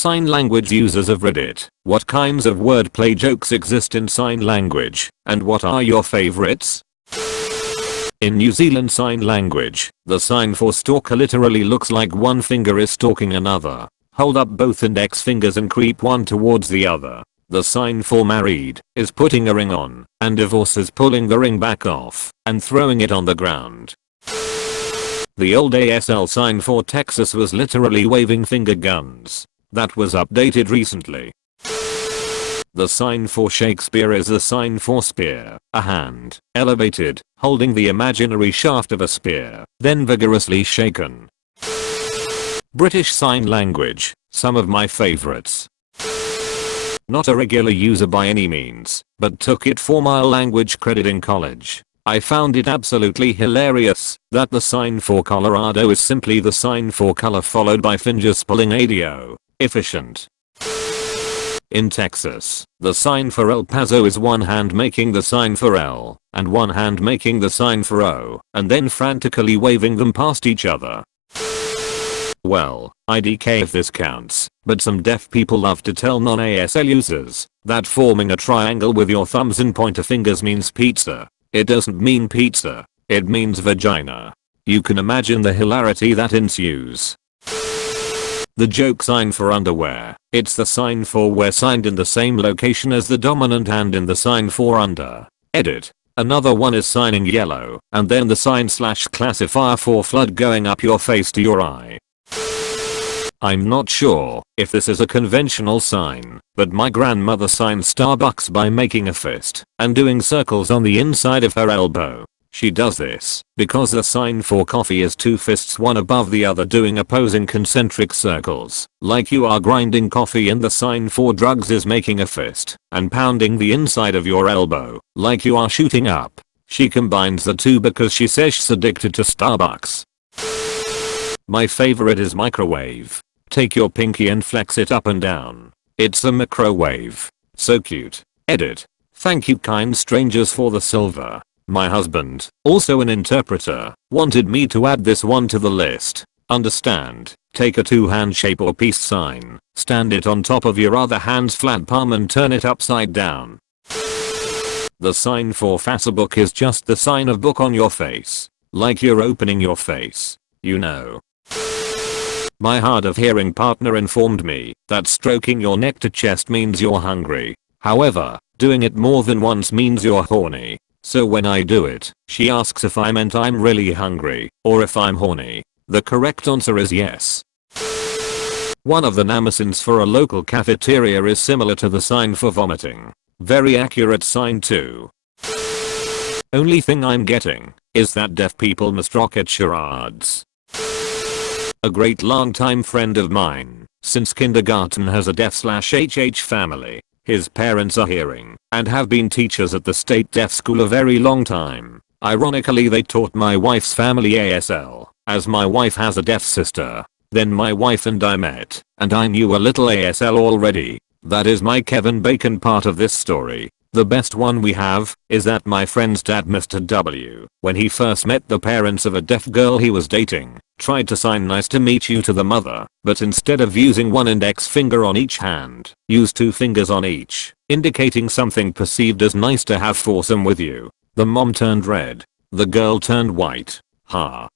Sign language users of Reddit, what kinds of wordplay jokes exist in sign language, and what are your favorites? In New Zealand sign language, the sign for stalker literally looks like one finger is stalking another. Hold up both index fingers and creep one towards the other. The sign for married is putting a ring on, and divorce is pulling the ring back off and throwing it on the ground. The old ASL sign for Texas was literally waving finger guns. That was updated recently. The sign for Shakespeare is the sign for spear, a hand, elevated, holding the imaginary shaft of a spear, then vigorously shaken. British Sign Language, some of my favorites. Not a regular user by any means, but took it for my language credit in college. I found it absolutely hilarious that the sign for Colorado is simply the sign for color followed by fingers spelling ADO, efficient. In Texas, the sign for El Paso is one hand making the sign for L, and one hand making the sign for O, and then frantically waving them past each other. Well, IDK if this counts, but some deaf people love to tell non-ASL users that forming a triangle with your thumbs and pointer fingers means pizza. It doesn't mean pizza, it means vagina. You can imagine the hilarity that ensues. The joke sign for underwear, it's the sign for wear signed in the same location as the dominant hand in the sign for under. Edit. Another one is signing yellow, and then the sign / classifier for flood going up your face to your eye. I'm not sure if this is a conventional sign, but my grandmother signed Starbucks by making a fist and doing circles on the inside of her elbow. She does this because the sign for coffee is two fists one above the other doing opposing concentric circles, like you are grinding coffee, and the sign for drugs is making a fist and pounding the inside of your elbow, like you are shooting up. She combines the two because she says she's addicted to Starbucks. My favorite is microwave. Take your pinky and flex it up and down. It's a microwave. So cute. Edit. Thank you kind strangers for the silver. My husband, also an interpreter, wanted me to add this one to the list. Understand? Take a two-hand shape or peace sign, stand it on top of your other hand's flat palm and turn it upside down. The sign for Facebook is just the sign of book on your face. Like you're opening your face. You know. My hard of hearing partner informed me that stroking your neck to chest means you're hungry. However, doing it more than once means you're horny. So when I do it, she asks if I meant I'm really hungry or if I'm horny. The correct answer is yes. One of the namesins for a local cafeteria is similar to the sign for vomiting. Very accurate sign too. Only thing I'm getting is that deaf people must rock at charades. A great longtime friend of mine since kindergarten has a deaf/HH family. His parents are hearing and have been teachers at the state deaf school a very long time. Ironically, they taught my wife's family ASL, as my wife has a deaf sister. Then my wife and I met, and I knew a little ASL already. That is my Kevin Bacon part of this story. The best one we have is that my friend's dad, Mr. W, when he first met the parents of a deaf girl he was dating, tried to sign nice to meet you to the mother, but instead of using one index finger on each hand, used two fingers on each, indicating something perceived as nice to have foursome with you. The mom turned red. The girl turned white. Ha.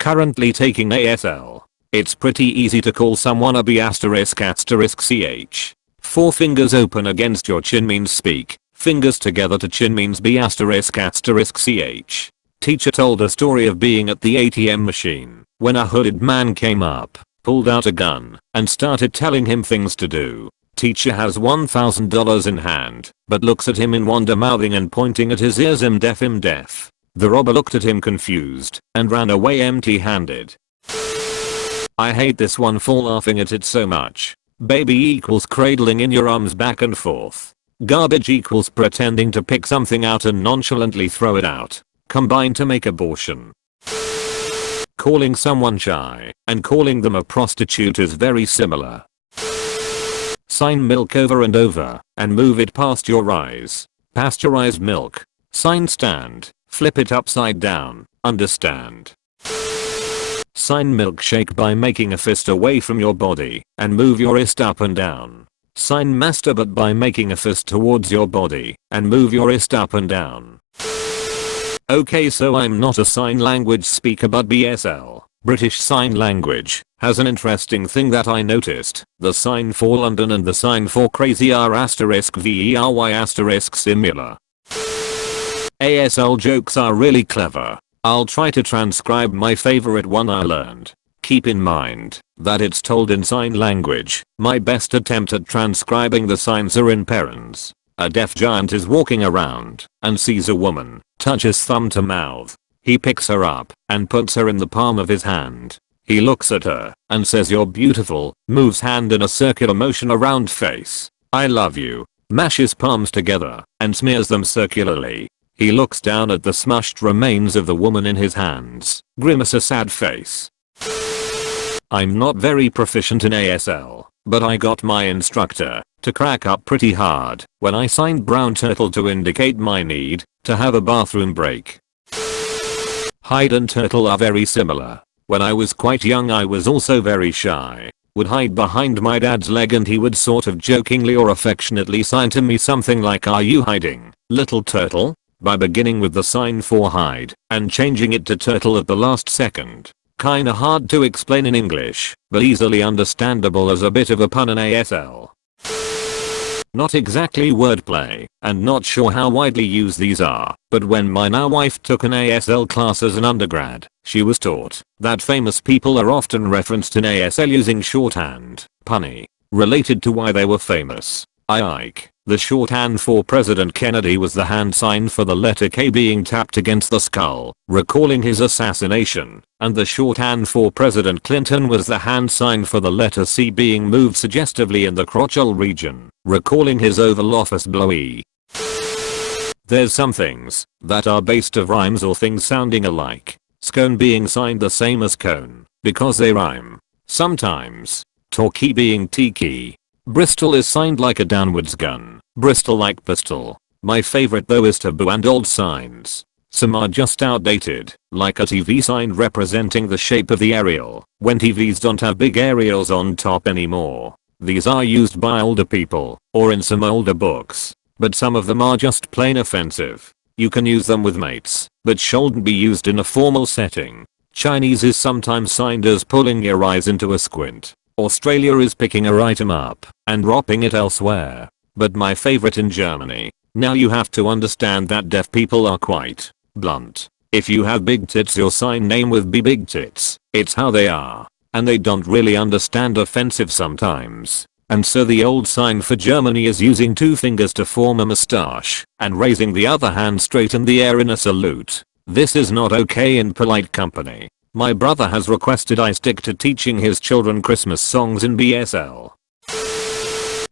Currently taking ASL. It's pretty easy to call someone a B****ch. 4 fingers open against your chin means speak. Fingers together to chin means B****ch. Teacher told a story of being at the ATM machine when a hooded man came up, pulled out a gun, and started telling him things to do. Teacher has $1,000 in hand, but looks at him in wonder, mouthing and pointing at his ears, "I'm deaf, I'm deaf." The robber looked at him confused and ran away empty-handed. I hate this one for laughing at it so much. Baby equals cradling in your arms back and forth. Garbage equals pretending to pick something out and nonchalantly throw it out. Combined to make abortion. Calling someone shy and calling them a prostitute is very similar. Sign milk over and over and move it past your eyes. Pasteurized milk. Sign stand. Flip it upside down. Understand? Sign milkshake by making a fist away from your body and move your wrist up and down. Sign masturbate by making a fist towards your body and move your wrist up and down. Okay, so I'm not a sign language speaker, but BSL, British Sign Language, has an interesting thing that I noticed. The sign for London and the sign for crazy are asterisk very asterisk similar. ASL jokes are really clever. I'll try to transcribe my favorite one I learned. Keep in mind that it's told in sign language. My best attempt at transcribing the signs are in parens. A deaf giant is walking around and sees a woman, touches thumb to mouth. He picks her up and puts her in the palm of his hand. He looks at her and says you're beautiful, moves hand in a circular motion around face. I love you. Mashes palms together and smears them circularly. He looks down at the smushed remains of the woman in his hands, grimace a sad face. I'm not very proficient in ASL, but I got my instructor to crack up pretty hard when I signed brown turtle to indicate my need to have a bathroom break. Hide and turtle are very similar. When I was quite young I was also very shy. Would hide behind my dad's leg and he would sort of jokingly or affectionately sign to me something like, "Are you hiding, little turtle?" by beginning with the sign for hide and changing it to turtle at the last second. Kinda hard to explain in English, but easily understandable as a bit of a pun in ASL. Not exactly wordplay, and not sure how widely used these are, but when my now wife took an ASL class as an undergrad, she was taught that famous people are often referenced in ASL using shorthand, punny, related to why they were famous. Ike. The shorthand for President Kennedy was the hand sign for the letter K being tapped against the skull, recalling his assassination, and the shorthand for President Clinton was the hand sign for the letter C being moved suggestively in the crotchal region, recalling his Oval Office blowy. There's some things that are based of rhymes or things sounding alike. Scone being signed the same as cone, because they rhyme. Sometimes. Torquay being tiki. Bristol is signed like a downwards gun. Bristol like pistol. My favorite though is taboo and old signs. Some are just outdated, like a TV sign representing the shape of the aerial, when TVs don't have big aerials on top anymore. These are used by older people, or in some older books. But some of them are just plain offensive. You can use them with mates, but shouldn't be used in a formal setting. Chinese is sometimes signed as pulling your eyes into a squint. Australia is picking a item up and dropping it elsewhere. But my favorite in Germany. Now you have to understand that deaf people are quite blunt. If you have big tits, your sign name with big tits. It's how they are. And they don't really understand offensive sometimes. And so the old sign for Germany is using two fingers to form a mustache and raising the other hand straight in the air in a salute. This is not okay in polite company. My brother has requested I stick to teaching his children Christmas songs in BSL.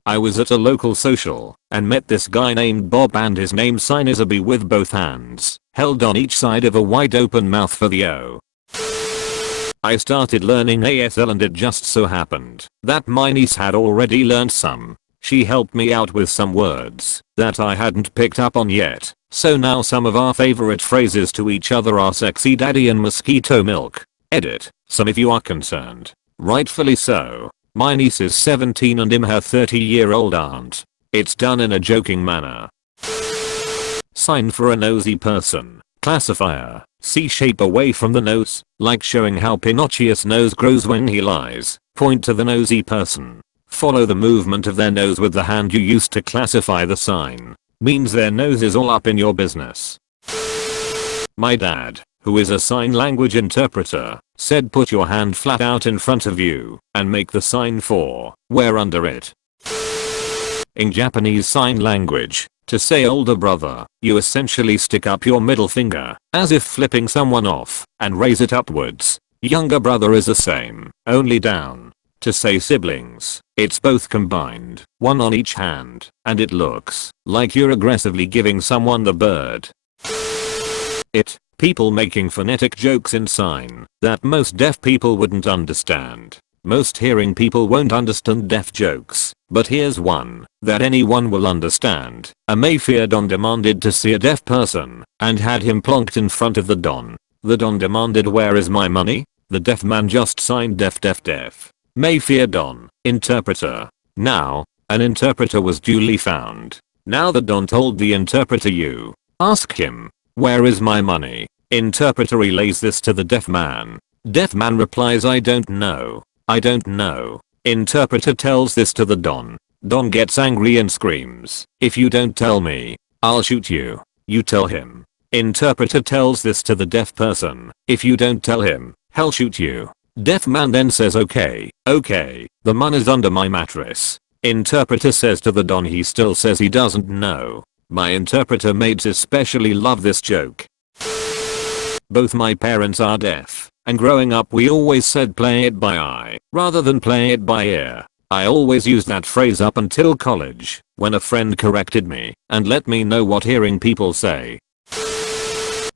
I was at a local social and met this guy named Bob, and his name sign is a B with both hands held on each side of a wide open mouth for the O. I started learning ASL and it just so happened that my niece had already learned some. She helped me out with some words that I hadn't picked up on yet. So now some of our favorite phrases to each other are sexy daddy and mosquito milk. Edit. Some if you are concerned. Rightfully so. My niece is 17 and I'm her 30-year-old aunt. It's done in a joking manner. Sign for a nosy person. Classifier. C shape away from the nose, like showing how Pinocchio's nose grows when he lies. Point to the nosy person. Follow the movement of their nose with the hand you used to classify the sign. Means their nose is all up in your business. My dad, who is a sign language interpreter, said put your hand flat out in front of you and make the sign for where under it. In Japanese sign language, to say older brother, you essentially stick up your middle finger as if flipping someone off and raise it upwards. Younger brother is the same, only down. To say siblings, it's both combined, one on each hand, and it looks like you're aggressively giving someone the bird. People making phonetic jokes in sign that most deaf people wouldn't understand. Most hearing people won't understand deaf jokes, but here's one that anyone will understand. A Mayfair Don demanded to see a deaf person and had him plonked in front of the Don. The Don demanded, "Where is my money?" The deaf man just signed deaf. May fear Don. Interpreter. Now, an interpreter was duly found. Now the Don told the interpreter, you ask him, where is my money? Interpreter relays this to the deaf man. Deaf man replies, I don't know. I don't know. Interpreter tells this to the Don. Don gets angry and screams, if you don't tell me, I'll shoot you. You tell him. Interpreter tells this to the deaf person. If you don't tell him, he'll shoot you. Deaf man then says, okay, the money's under my mattress. Interpreter says to the Don, he still says he doesn't know. My interpreter mates especially love this joke. Both my parents are deaf, and growing up we always said play it by eye rather than play it by ear. I always used that phrase up until college, when a friend corrected me and let me know what hearing people say.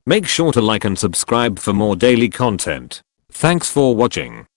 Make sure to like and subscribe for more daily content. Thanks for watching.